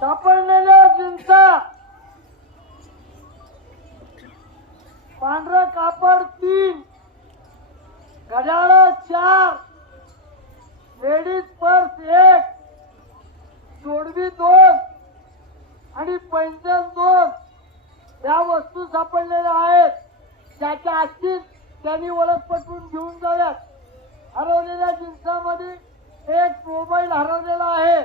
सापडलेल्या जिंचा पांढरं कापड 3, घड्याळ 4, लेडीज पर्स 1, जोडवी 2 आणि पैंजण 2 या वस्तू सापडलेल्या आहेत. ज्याच्या असतील त्यांनी ओळख पटवून घेऊन जाव्यात. हरवलेल्या जिन्सामध्ये एक मोबाईल हरवलेला आहे.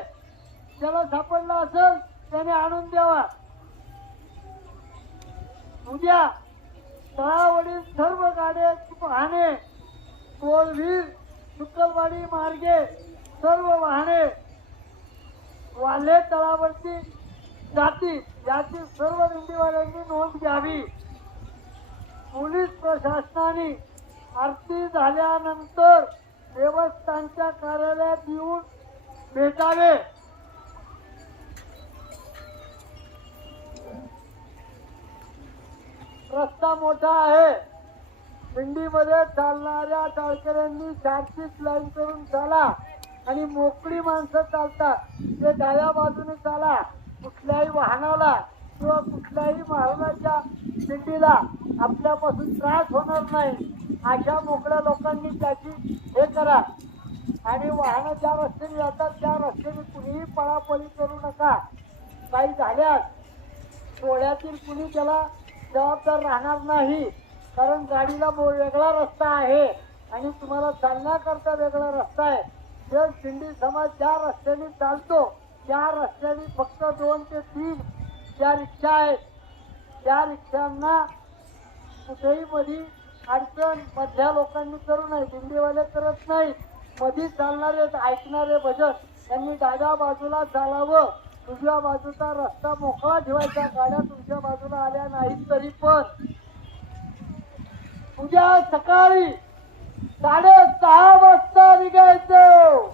ज्याला सापडला असेल त्याने आणून द्यावा. उद्या तळावरील सर्व गाड्यांची वाहने, कोलवीर शुक्कलवाडी मार्गे सर्व वाहने वाल्हे तळावरती जातील याची सर्व दिंडीवाल्यांनी नोंद घ्यावी. पोलीस प्रशासनाने आरती झाल्यानंतर देवस्थानच्या कार्यालयात येऊन भेटावे. रस्ता मोठा आहे. दिंडीमध्ये चालणाऱ्या टाळकऱ्यांनी 4ची लाईन करून चाला आणि मोकळी माणसं चालतात ते डाव्या बाजूने चाला. कुठल्याही वाहनाला किंवा कुठल्याही महाराजांच्या दिंडीला आपल्यापासून त्रास होणार नाही अशा मोकळ्या लोकांनी त्याची हे करा. आणि वाहनं ज्या रस्त्याने जातात त्या रस्त्याने कुणीही पळापळी करू नका. काही झाल्यास टोळ्यातील कुणी त्याला जबाबदार राहणार नाही. कारण गाडीला वेगळा रस्ता आहे आणि तुम्हाला चालण्याकरता वेगळा रस्ता आहे. जर दिंडी समाज ज्या रस्त्याने चालतो त्या रस्त्याने फक्त 2 ते 3 ज्या रिक्षा आहेत त्या रिक्षांना कुठेही मधी अडचण मधल्या लोकांनी करू नये. दिंडीवाले करत नाहीत. मधी चालणारे ऐकणारे भजन त्यांनी डाव्या बाजूला चालावं. उजव्या बाजूचा रस्ता मोकळा ठेवायचा. गाड्या तुमच्या बाजूला आल्या नाहीत तरी पण उद्या सकाळी 6:30 वाजता निघायचं.